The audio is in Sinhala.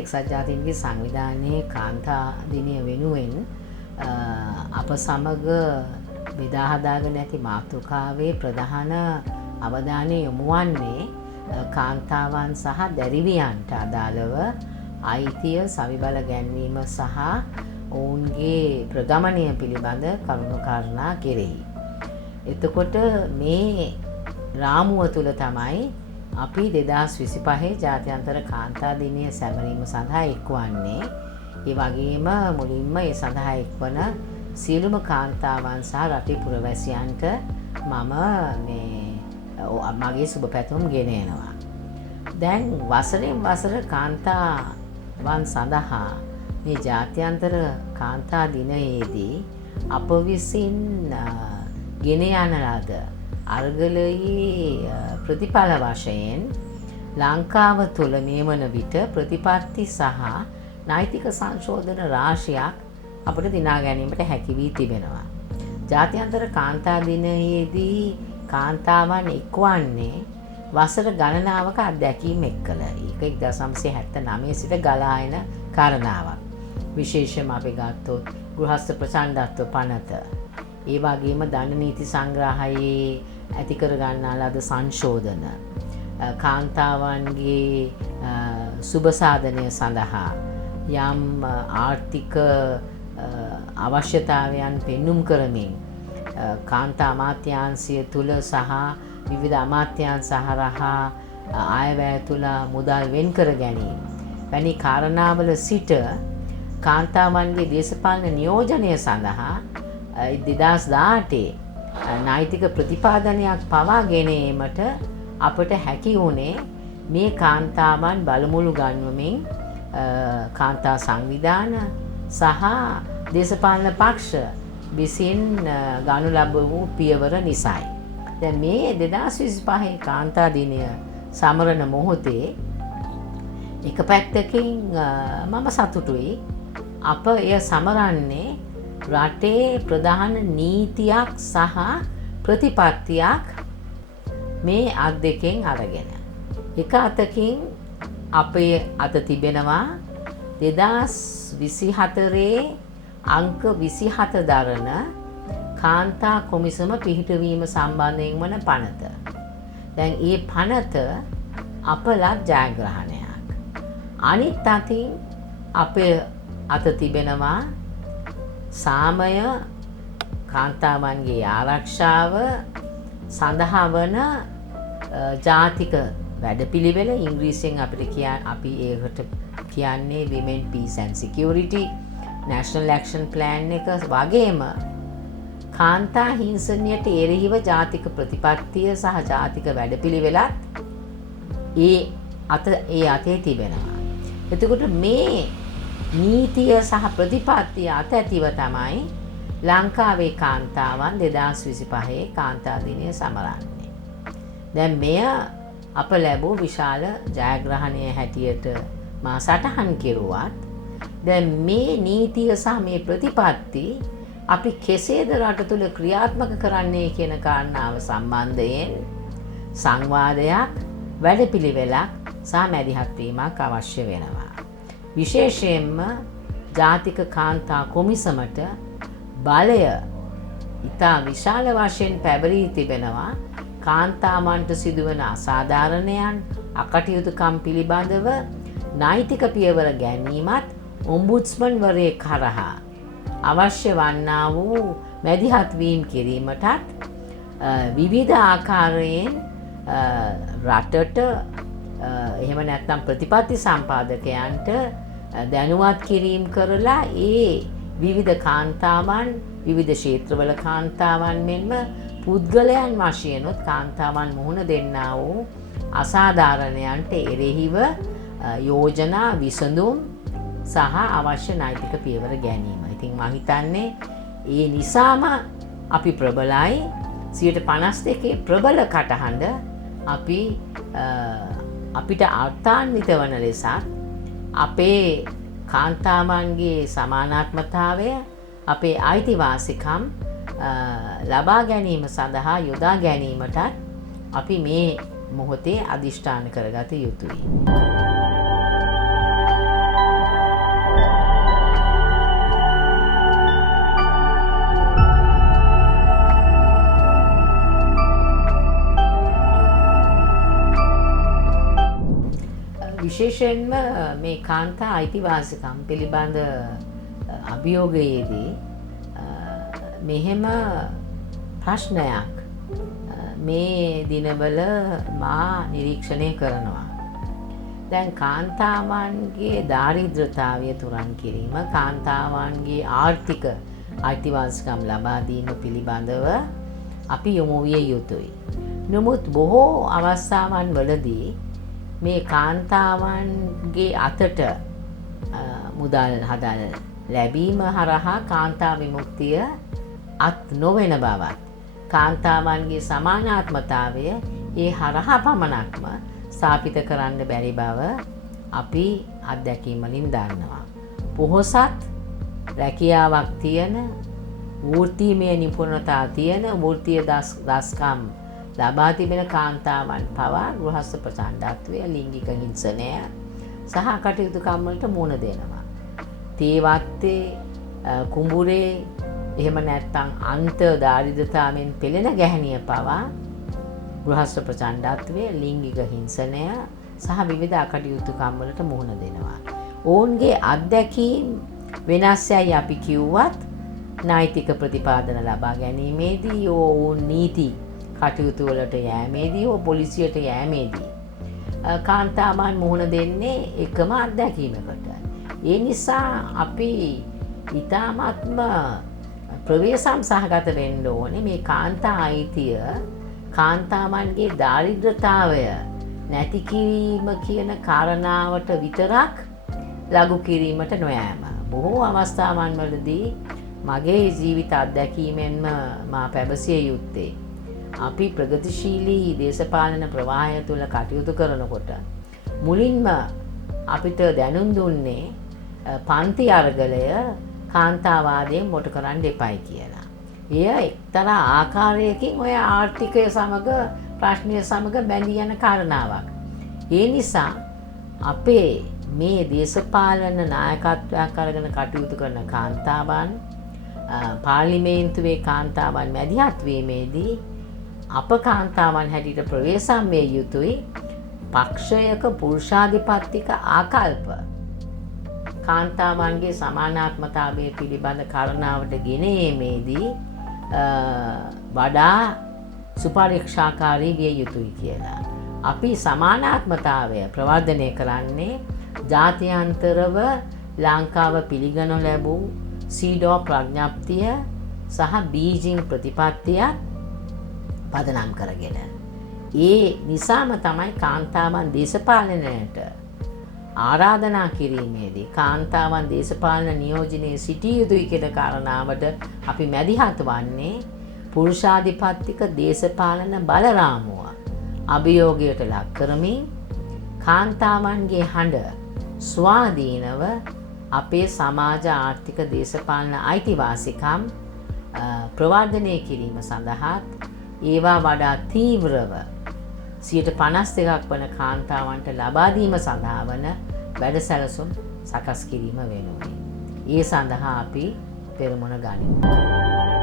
එක්සත් ජාතීන්ගේ සංවිධානයේ කාන්තා දිනය වෙනුවෙන් අප සමග බෙදා හදාගෙන ඇති මාතෘකාවේ ප්‍රධාන අවධානය යොමු වන්නේ කාන්තාවන් සහ දැරිවියන්ට අදාළව අයිතිය සවිබල ගැන්වීම සහ ඔවුන්ගේ ප්‍රගමනය පිළිබඳ කරුණු කාරණා කෙරෙහි. එතකොට මේ රාමුව තුළ තමයි අපි 2025 ජාත්‍යන්තර කාන්තා දිනය සැමරීම සඳහා එක්වන්නේ. ඒ වගේම මුලින්ම ඒ සඳහා එක්වන සියලුම කාන්තාවන් සහ රටේ පුරවැසියන්ට මම මගේ සුබ පැතුම් ගෙන එනවා. දැන් වසරෙන් වසර කාන්තාවන් සඳහා මේ ජාත්‍යන්තර කාන්තා දිනයේදී අප විසින් ගෙන යන ලද අර්ගලයේ ප්‍රතිඵල වශයෙන් ලංකාව තුළ මේ වන විට ප්‍රතිපත්ති සහ නෛතික සංශෝධන රාශියක් අපට දිනා ගැනීමට හැකි වී තිබෙනවා. ජාත්‍යන්තර කාන්තා දිනයේදී කාන්තාවන් එක්වන්නේ වසර ගණනාවක අත්දැකීම් එක්කල. ඒක 1979 සිට ගලා එන කාරණාවක්. විශේෂයෙන්ම අපි ගත්තොත් ගෘහස්ත ප්‍රචණ්ඩත්ව පනත, ඒ වගේම දඬු නීති සංග්‍රහයේ ඇති කර ගන්නා ලද සංශෝධන, කාන්තාවන්ගේ සුබ සාධනය සඳහා යම් ආර්ථික අවශ්‍යතාවයන් පෙන්눔 කරමින් කාන්තා අමාත්‍යාංශය තුල සහ විවිධ අමාත්‍යාංශ හරහා ආයවැය තුල මුදල් වෙන් කර ගැනීම වැනි කාරණාවල සිට කාන්තාවන්ගේ දේශපාලන නියෝජනය සඳහා 2018 නෛතික ප්‍රතිපාදනයක් පවා ගෙන ඒමට අපට හැකි වුණේ මේ කාන්තාවන් බලමුළු ගන්වමින් කාන්තා සංවිධාන සහ දේශපාලන පක්ෂ විසින් ගනු ලැබූ පියවර නිසායි. දැන් මේ 2025 කාන්තා දිනය සමරන මොහොතේ එක පැත්තකින් මම සතුටුයි. අප එය සමරන්නේ රටේ ප්‍රධාන නීතියක් සහ ප්‍රතිපත්තියක් මේ අත් දෙකෙන් අරගෙන. එක අතකින් අපේ අත තිබෙනවා 2024 අංක 27 දරන කාන්තා කොමිසම පිහිටවීම සම්බන්ධයෙන් වන පනත. දැන් ඒ පනත අපලත් ජයග්‍රහණයක්. අනිත් අතින් අපේ අත තිබෙනවා සාමය කාන්තාවන්ගේ ආරක්ෂාව සඳහා වන ජාතික වැඩපිළිවෙල, ඉංග්‍රීසියෙන් අපි ඒකට කියන්නේ Women Peace and Security National Action Plan එක වගේම කාන්තා හිංසනයට එරෙහිව ජාතික ප්‍රතිපත්තිය සහ ජාතික වැඩපිළිවෙලත් ඒ අතේ තිබෙනවා. එතකොට මේ නීතිය සහ ප්‍රතිපත්තිය අත ඇතිව තමයි ලංකාවේ කාන්තාවන් 2025 කාන්තා දිනය සමරන්නේ. දැන් මෙය අප ලැබූ විශාල ජයග්‍රහණය හැටියට මා සටහන් කෙරුවත් දැන් මේ නීතිය සහ මේ ප්‍රතිපත්ති අපි කෙසේද රට තුළ ක්‍රියාත්මක කරන්නේ කියන කාරණාව සම්බන්ධයෙන් සංවාදයක්, වැඩපිළිවෙලක් සහ මැදිහත් වීමක් අවශ්‍ය වෙනවා. විශේෂයෙන්ම ජාතික කාන්තා කොමිසමට බලය ඉතා විශාල වශයෙන් පැවරී තිබෙනවා. කාන්තාවන්ට සිදුවන අසාධාරණයන්, අකටයුතුකම් පිළිබඳව නෛතික පියවර ගැනීමත් ඔම්බුඩ්ස්මන් වරයෙක් හරහා අවශ්‍ය වන්නා වූ මැදිහත් වීම කිරීමටත් විවිධ ආකාරයෙන් රටට එහෙම නැත්නම් ප්‍රතිපත්ති සම්පාදකයන්ට දැනුවත් කිරීම කරලා ඒ විවිධ කාන්තාවන්, විවිධ ක්ෂේත්‍රවල කාන්තාවන් මෙන්ම පුද්ගලයන් වශයෙන්ුත් කාන්තාවන් මුහුණ දෙන්නා වූ අසාධාරණයන්ට එරෙහිව යෝජනා, විසඳුම් සහ අවශ්‍ය නෛතික පියවර ගැනීම. ඉතින් මම හිතන්නේ ඒ නිසාම අපි ප්‍රබලයි. 52 ප්‍රබල කටහඬ අපිට අර්ථාන්විත වන ලෙසත් අපේ කාන්තාවන්ගේ සමානාත්මතාවය, අපේ අයිතිවාසිකම් ලබා ගැනීම සඳහා යොදා ගැනීමටත් අපි මේ මොහොතේ අදිෂ්ඨාන කරගත යුතුයි. විශේෂයෙන්ම මේ කාන්තා අයිතිවාසිකම් පිළිබඳ අභියෝගයේදී මෙහෙම ප්‍රශ්නයක් මේ දිනවල මා නිරීක්ෂණය කරනවා. දැන් කාන්තාවන්ගේ දාරිද්‍රතාවය තුරන් කිරීම, කාන්තාවන්ගේ ආර්ථික අයිතිවාසිකම් ලබා දීම පිළිබඳව අපි යොමු විය යුතුයි. නමුත් බොහෝ අවස්ථාවන් වලදී මේ කාන්තාවන්ගේ අතට මුදල් හදල් ලැබීම හරහා කාන්තා විමුක්තිය අත් නොවන බවත්, කාන්තාවන්ගේ සමානාත්මතාවය ඒ හරහා පමණක්ම ස්ථාපිත කරන්න බැරි බව අපි අත්දැකීම් වලින් දන්නවා. පොහොසත් රැකියාවක් තියෙන, වෘත්තීමය නිපුණතා තියෙන, වෘත්තීය දස්කම් ලබා තිබෙන කාන්තාවන් පවා ගෘහස්ත ප්‍රචණ්ඩත්වය, ලිංගික හිංසනය සහ කටයුතුකම් වලට මුහුණ දෙනවා. තේවත්තේ, කුඹුරේ, එහෙම නැත්නම් අන්ත දාරිද්‍රතාවෙන් පෙළෙන ගැහණිය පවා ගෘහස්ත ප්‍රචණ්ඩත්වය, ලිංගික හිංසනය සහ විවිධ අකටයුතුකම් වලට මුහුණ දෙනවා. ඔවුන්ගේ අත්දැකීම් වෙනස් යයි අපි කිව්වත්, නෛතික ප්‍රතිපාදන ලබා ගැනීමේදී, ඔවුන් නීති කටයුතු වලට යෑමේදී, පොලිසියට යෑමේදී කාන්තාවන් මුහුණ දෙන්නේ එකම අත්දැකීමකට. ඒ නිසා අපි ඊටාත්ම ප්‍රවේශම් සහගත වෙන්න ඕනේ මේ කාන්තා අයිතිය, කාන්තාවන්ගේ දාරිද්‍රතාවය නැති කිරීම කියන කාරණාවට විතරක් ලඝු කිරීමට නොයෑම. බොහෝ අවස්ථාවන් වලදී මගේ ජීවිත අත්දැකීමෙන්ම මා පැවසිය යුත්තේ, අපි ප්‍රගතිශීලී දේශපාලන ප්‍රවාහය තුළ කටයුතු කරනකොට මුලින්ම අපිට දැනුම් දුන්නේ පන්ති අරගලය කාන්තාවාදයෙන් මොට කරන්න එපයි කියලා. එය එක්තරා ආකාරයකින් ඔය ආර්ථිකය සමග, ප්‍රශ්නය සමග බැඳී යන කාරණාවක්. ඒ නිසා අපේ මේ දේශපාලන නායකත්වයක් අරගෙන කටයුතු කරන කාන්තාවන්, පාර්ලිමේන්තුවේ කාන්තාවන් මැදිහත් වීමේදී අප කාන්තාවන් හැටියට ප්‍රවේශම් විය යුතුයි. පක්ෂයක පුරුෂාධිපත්තික ආකල්ප කාන්තාවන්ගේ සමානාත්මතාවය පිළිබඳ කාරණාවට ගෙන ඒමේදී වඩා සුපරීක්ෂාකාරී විය යුතුයි කියලා. අපි සමානාත්මතාවය ප්‍රවර්ධනය කරන්නේ ජාත්‍යන්තරව ලංකාව පිළිගනු ලැබූ සීඩෝ ප්‍රඥප්තිය සහ බීජිං ප්‍රතිපත්තියක් පදනම් කරගෙන. ඒ නිසාම තමයි කාන්තාවන් දේශපාලනයට ආරාධනා කිරීමේදී, කාන්තාවන් දේශපාලන නියෝජනයේ සිටිය යුතුයි කියන කාරණාවට අපි මැදිහත් වන්නේ. පුරුෂාධිපත්තික දේශපාලන බලරාමුව අභියෝගයට ලක් කරමින් කාන්තාවන්ගේ හඬ ස්වාධීනව අපේ සමාජ, ආර්ථික, දේශපාලන අයිතිවාසිකම් ප්‍රවර්ධනය කිරීම සඳහාත්, ඒවා වඩා තීව්‍රව 52% වන කාන්තාවන්ට ලබා දීම සඳහා වන වැඩසැලසුම් සකස් කිරීම වෙනුවෙන්. ඒ සඳහා අපි පෙරමුණ ගනිමු.